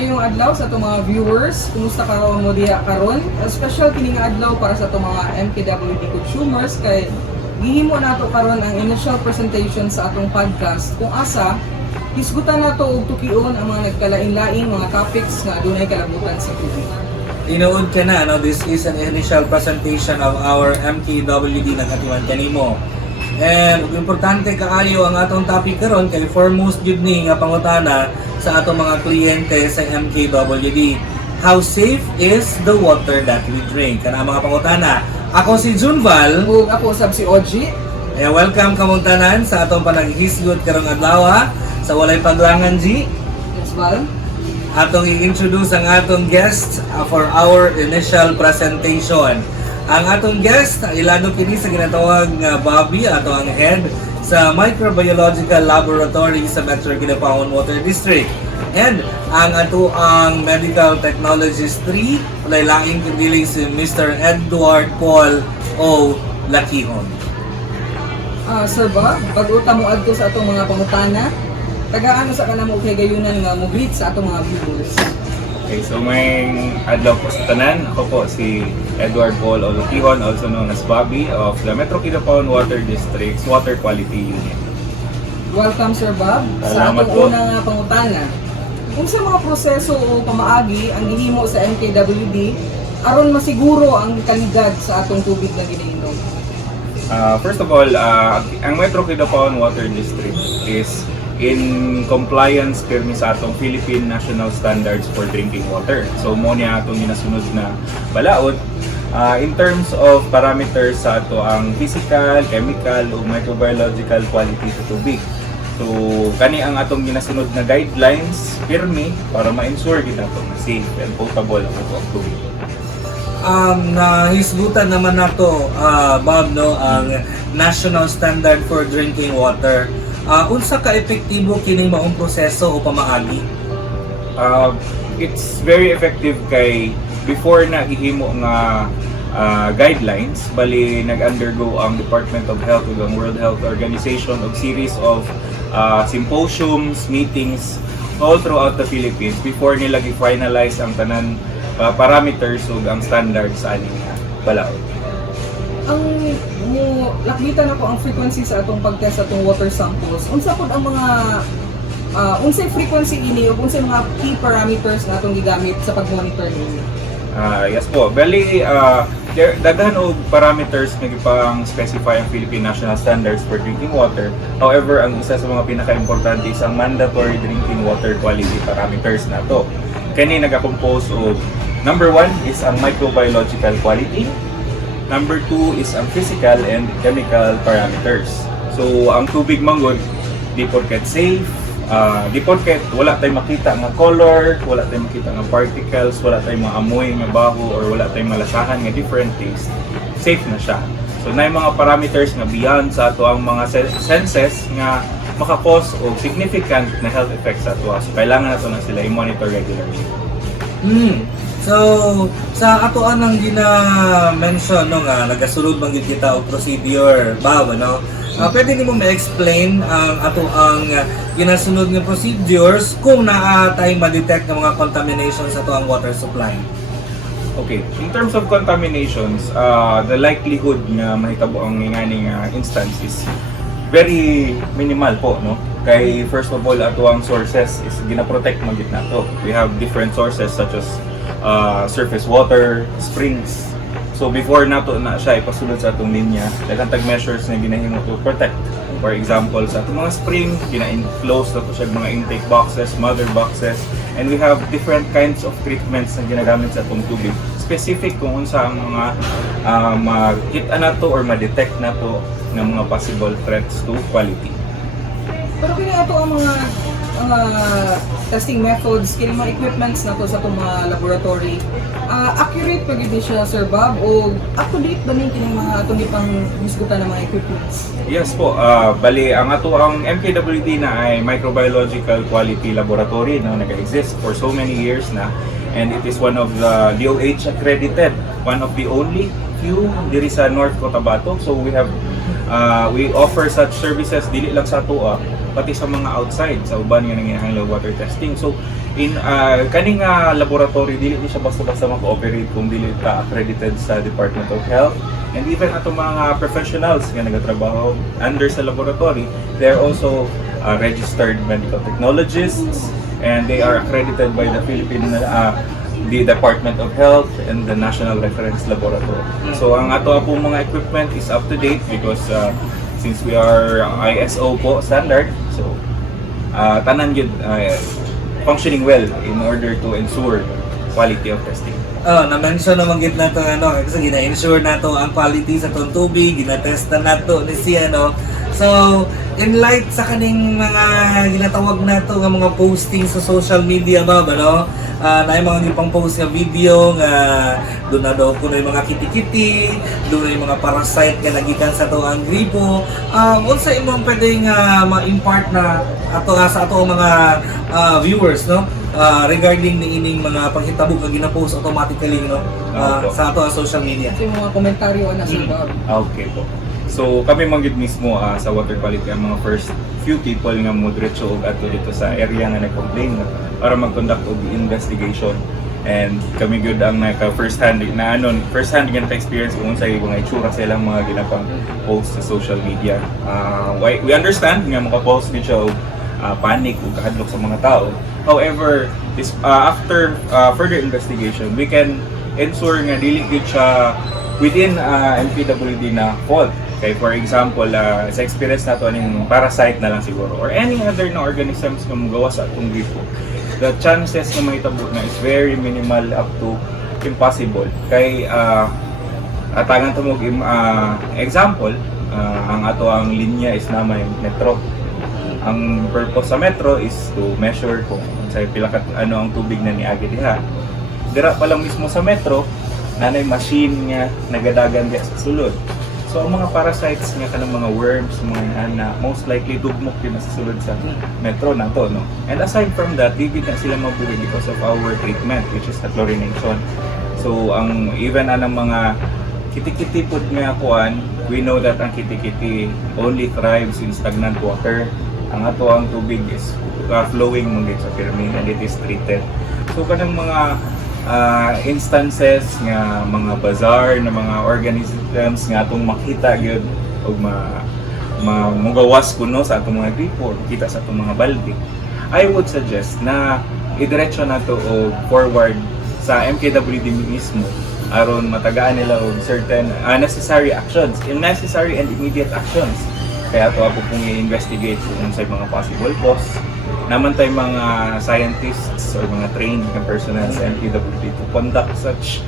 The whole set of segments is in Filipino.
Maayong adlaw sa itong mga viewers. Kumusta karon mo diha karon? Special kining adlaw para sa itong mga MKWD consumers kay gihimo nato karon ang initial presentation sa atong podcast kung asa hisgutan nato og tukion ang mga nagkalain-laing mga topics nga adunay kalabutan sa tubig. Tinuod ka na, no? This is an initial presentation of our MKWD na katiwan kanimo. And importante kaayo ang atong topic karon kay foremost gyud ni nga pangutana sa atong mga kliyente sa MKWD. How safe is the water that we drink? Kana mga pangutana. Ako si Junval. Ug ako sab si Oji. Welcome kamong tanan sa atong panaghisgot karong adlaw sa walay paglangan G. Yes, Val. Atong i-introduce ang atong guest for our initial presentation. Ang atong guest, ilado kini sa ginatawag nga Bobby, ato ang head sa Microbiological Laboratory sa Metro Kidapawan Water District. And ang ato ang Medical Technologist 3, lain kundi si Mr. Edward Paul O. Lakihon. Sir Bob, pag-uta mo adto sa atong mga pangutana, tagaan sa kanamo kay gayunan nga mo greet sa atong mga viewers. Okay, so may adlaw po sa tanan. Ako po si Edward Paul Olokihon, also known as Bobby of the Metro Kidapawan Water District's Water Quality Unit. Welcome, Sir Bob. Sa Salamat atong po. unang pangutana, kung sa mga proseso o pamaagi ang gihimo sa MKWD aron masiguro ang kalidad sa atong tubig na ginainom? First of all, ang Metro Kidapawan Water District is in compliance pirmi sa atong Philippine National Standards for Drinking Water. So mo niya atong ginasunod na balaod in terms of parameters sa ato ang physical, chemical o microbiological quality sa tubig. So kani ang atong ginasunod na guidelines pirmi para ma-ensure kita to na safe and potable ang ato ang tubig. Nahisgutan naman nato, Bob, no, ang National Standard for Drinking Water. Unsa ka epektibo kining maong proseso o pamaagi? It's very effective kay before na gihimo nga guidelines, bali nag-undergo ang Department of Health ug ang World Health Organization og series of symposiums, meetings all throughout the Philippines before nila gi-finalize ang tanan parameters ug ang standards ani nga balaod. Ang lakitan ako ang frequency sa atong pagtest sa atong water samples. Unsa pod ang mga unsay frequency ini o unsay mga key parameters na atong gigamit sa pag-monitor ninyo? Yes po. Bali, daghan og parameters nga gipang specify ang Philippine National Standards for Drinking Water. However, ang isa sa mga pinaka-importante is ang mandatory drinking water quality parameters na to. Kani nagakompose og number 1 is ang microbiological quality. Number 2 is ang physical and chemical parameters. So, ang tubig manggod, di porket safe, di porket wala tayong makita nga color, wala tayong makita nga particles, wala tayong maamoy nga baho, or wala tayong malasahan nga different taste, safe na siya. So, na yung mga parameters nga beyond sa ato ang mga senses nga makakos o significant na health effects sa ato. So, kailangan nato na sila i-monitor regularly. So, sa atoan ang gina-mention no nga nagasulod man gyud kita og procedure, Bob, no? Pwede nimo ma-explain ang ato ang ginasunod nga procedures kung naa tay ma-detect nga mga contaminations sa ato ang water supply. Okay, in terms of contaminations, the likelihood na mahitabo ang ngani nga instance is very minimal po, no? Kay first of all, ato ang sources is gina-protect man gyud nato. We have different sources such as surface water, springs. So before nato na siya ipasulod sa atong linya, daghang tag measures na ginahimo to protect. For example, sa atong mga spring, gina-enclose na to siya mga intake boxes, mother boxes, and we have different kinds of treatments na ginagamit sa atong tubig. Specific kung unsa ang mga makita nato or ma-detect nato ng mga possible threats to quality. Pero kini ato ang mga testing methods, kini mga equipments na to sa itong mga laboratory, accurate pa gid siya, Sir Bob, o up-to-date ba ni kini mga atong ipang hisgutan ng mga equipments? Yes po, bali ang ato ang MKWD na ay Microbiological Quality Laboratory na nag-exist for so many years na, and it is one of the DOH accredited, one of the only few diri sa North Cotabato. So we offer such services dili lang sa ato pati sa mga outside sa uban nga nanginahanglan water testing. So kaning laboratory dili ni siya basta-basta mag-operate kung dili ka accredited sa Department of Health. And even atong mga professionals nga nagatrabaho under sa laboratory, they're also registered medical technologists, and they are accredited by the the Department of Health and the National Reference Laboratory. So ang ato pong mga equipment is up to date because since we are ISO po standard, so tanan yun functioning well in order to ensure quality of testing. Na-mention naman gid nato kasi gina-ensure nato ang quality sa tong tubig, gina-test na nato ni siya So, in light sa kaning mga ginatawag nato nga mga posting sa social media ba na yung mga gipang post nga video nga doon na daw kuno yung mga kiti-kiti, doon na yung mga parasite nga nagikan sa to ang gripo. Unsa imong pwedeng ma-impart na ato sa ato mga viewers regarding ni ining mga panghitabo nga gina-post automatically sa ato social media. So, yung mga komentaryo na Sir Bob. Okay po. So kami manggid mismo sa water quality ang mga first few people nga mo diretso og adto dito sa area nga nag-complain para mag-conduct og investigation. And kami gyud ang naka first hand nga experience kung unsay mga itsura sa ilang mga ginapang post sa social media. We understand nga maka-post gid siya og panic ug kahadlok sa mga tao. However, after further investigation, we can ensure nga dili gid siya within MPWD na fault. Okay, for example, sa experience nato aning parasite na lang siguro or any other na organisms na magawa sa atong gripo, the chances na mahitabo na is very minimal up to impossible. Kay atangan to mo example, ang ato ang linya is na may metro. Ang purpose sa metro is to measure kung sa pila ka ang tubig na niagi diha. Dira pa lang mismo sa metro, nanay machine nga nagadagan diha sa sulod. So ang mga parasites nga kanang mga worms, mga ana, most likely dugmok din sa sulod sa metro nato, no. And aside from that, di na sila mabuhi because of our treatment, which is the chlorination. So ang even anang mga kiti-kiti pud nga kuan, we know that ang kiti-kiti only thrives in stagnant water. Ang ato ang tubig is flowing mong sa firming and it is treated. So kanang mga instances nga mga bazaar na mga organisms nga atong makita gyud og mugawas kuno sa atong mga gripo, kita sa atong mga balde. I would suggest na idiretso nato og forward sa MKWD mismo aron matagaan nila og certain necessary actions, necessary and immediate actions. Kaya ato ako pong i-investigate kung sa mga possible cause. Naman tayo mga scientists or mga trained na personnel sa MPWD to conduct such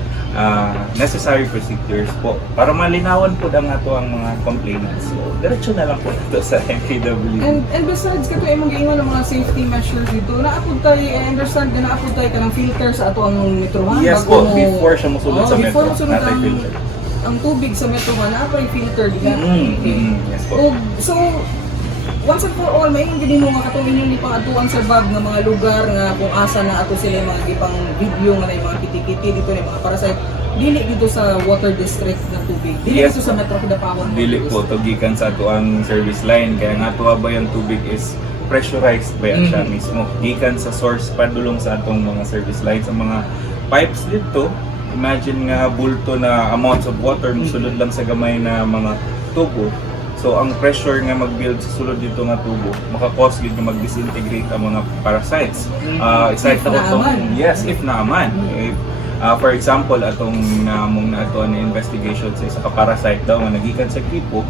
necessary procedures po para malinawan po ang ato ang mga complainants. So, diretso na lang po ito sa MPWD. And besides kato imong giingon ng mga safety measures dito, naapod tayo, I understand na naapod tayo kanang filter sa ato ang metrohan. Yes po, before siya musulod sa metro, before musulod natay filter. ang tubig sa metrohan, naapay filter diha. Yes po. So, once and for all, may hindi mo nga katong inyong ipangatuan sa bag ng mga lugar nga kung asa na ato sila mga gipang video nga na yung mga kiti-kiti dito na yung mga parasite. Dili dito sa water district ng tubig. Dili Yes. dito sa Metro Kidapawan. Dili po tugikan sa ato ang service line kaya nga ato ba yung tubig is pressurized ba yan siya mismo. Gikan sa source padulong sa atong mga service lines sa mga pipes dito. Imagine nga bulto na amounts of water musulod lang sa gamay na mga tubo. So ang pressure nga mag-build sa sulod dito nga tubo, maka-cause yun nga mag-disintegrate ang mga parasites. Aside If na itong, naaman. yes, if naaman. If, for example, atong namong na ito na investigation sa isa ka parasite daw nga nagikan sa gripo,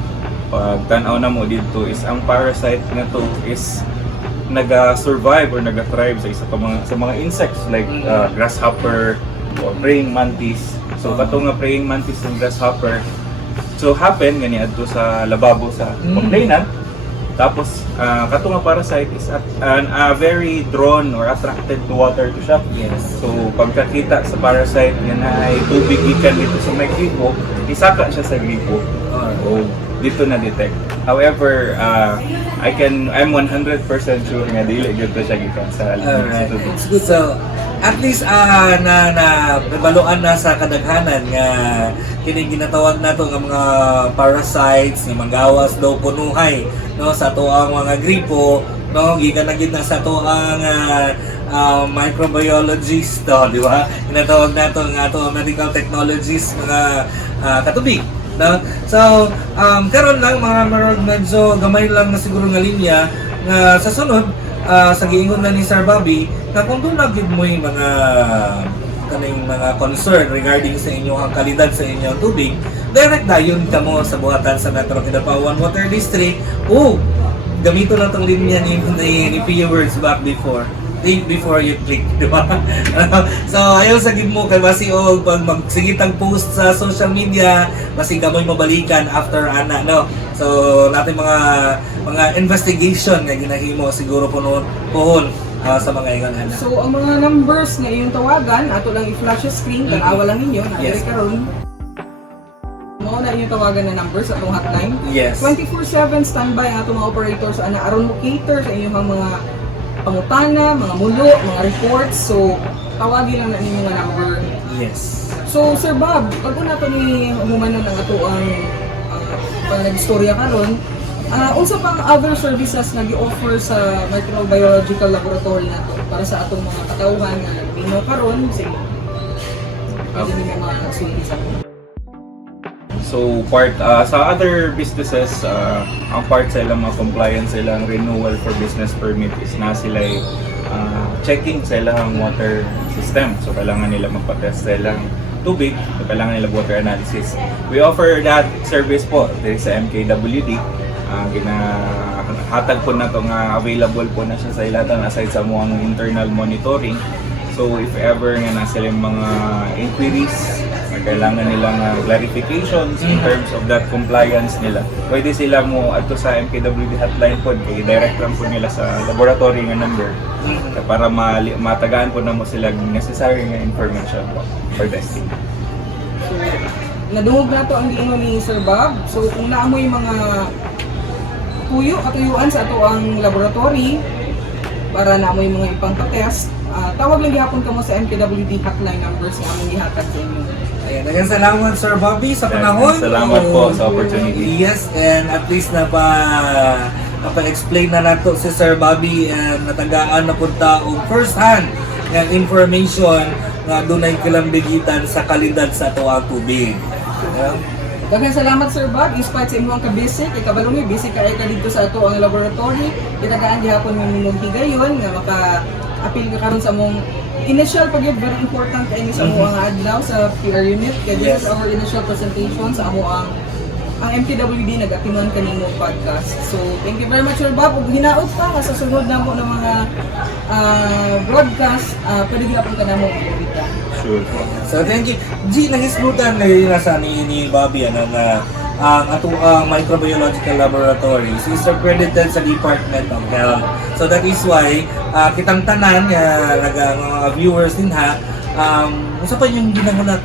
pag tanaw na mo dito is ang parasite na to is naga-survive or naga-thrive sa isa ka sa mga insects like grasshopper or praying mantis. So katong nga praying mantis and grasshopper, so happen gani adto sa lababo sa complainant. Tapos kato nga parasite is very drawn or attracted to water to shop. Yes. So pagkakita sa parasite nga na ay tubig gikan dito sa may gripo, isaka siya sa gripo. O dito na detect. However, I'm 100% sure nga dili gyud siya gikan sa Alright. tubig. It's good. So, at least nabaluan na sa kadaghanan nga kining ginatawag nato nga mga parasites nga manggawas daw punuhay no sa ato ang mga gripo no, gikan na gid na sa to ang microbiologist, di ba? Tinatawag nato ang ato medical technologists mga katubig. No? So, karon lang mga marod medyo gamay lang na siguro nga linya nga sa sunod sa giingon na ni Sir Bobby na kung doon na gid mo yung mga kaning mga concern regarding sa inyong kalidad sa inyong tubig, direct dayon kamo sa buhatan sa Metro Kidapawan Water District. Gamito na tong linya ni Pia Words back before. Think before you click, di ba? So, ayaw sa gid mo kay basi og pag magsigitang post sa social media, basi kamoy mabalikan after ana, no? So, natin mga investigation nga ginahimo siguro pohon sa mga ingon ana. So, ang mga numbers na iyong tawagan, ato lang i-flash sa screen, tanawa lang ninyo, Yes. karon. Mao na inyong tawagan na numbers sa atong hotline. Yes. 24/7 standby ang atong mga operators ana aron mo cater sa inyong mga pangutana, mga mulo, mga reports. So, tawagin lang na ninyo nga number. Yes. So, Sir Bob, pag una to ni humanon ang ato ang pag-istorya karon, unsa pang other services na gi-offer sa microbiological laboratory nato para sa atong mga katawhan nga nagpino karon sige. Pwede ni mga nagsulti sa ato. So part sa other businesses, ang part sa ilang mga compliance, ilang renewal for business permit is na sila checking sa ilang water system. So kailangan nila magpa-test sa ilang tubig, so kailangan nila water analysis. We offer that service po dito sa MKWD. Ginahatag po na to nga available po na siya sa ilatan aside sa mga internal monitoring. So if ever nga na sila yung mga inquiries, kailangan nilang clarifications in terms of that compliance nila, pwede sila mo ato sa MKWD hotline po, kay direct lang po nila sa laboratory nga number para matagaan po na mo sila necessary nga information for testing. So, nadungog na to ang giingon ni Sir Bob. So, kung naamoy mga katuyuan sa ato ang laboratory para naamoy mga ipang pa-test, tawag lang gihapon kamo sa MKWD hotline numbers nga among gihatag sa inyo. Ayan, daghang salamat Sir Bobby sa panahon. Salamat po sa opportunity. Yes, and at least napa-explain na nato si Sir Bobby and natagaan na punta og first hand ng information nga dunay kilambigitan sa kalidad sa ato ang tubig. Daghang salamat Sir Bob, despite sa imong ka-busy, kay kabalungi busy ka dito sa ato ang laboratory, itagaan gihapon ng imong higayon nga maka-appeal ka karon sa among initial pag-yun, very important kayo sa amo ang adlaw sa PR unit. Kaya this is our initial presentation sa amo ang MKWD nag-atiman kanimo podcast. So, thank you very much Sir Bob. Ug hinaot pa nga sa sunod na mo ng mga broadcast, pwede gihapon ka na mo ibita. Sure po. So thank you. G, nahismutan na yun nasa ni Bobby na ang ato ang microbiological laboratories is accredited sa Department of Health. So that is why kitang tanan mga viewers din usa pa yung ginangulat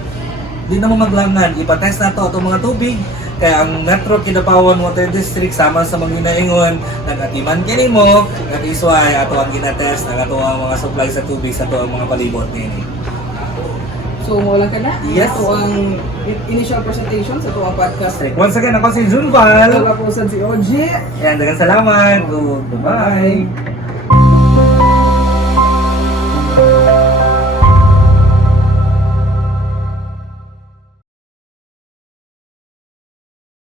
di na mo maglangan ipatest na to atong mga tubig kaya ang Metro Kidapawan Water District sama sa mga ginaingon nagatiman kini mo, that is why ato ang ginatest ang ato ang mga supply sa tubig sa ato ang mga palibot nini. So, maulang ka na? Yes. Ito ang initial presentation sa ito ang podcast. Once again, ako si Junval. Wala po si OG. Ayan, dagang salamat. Goodbye.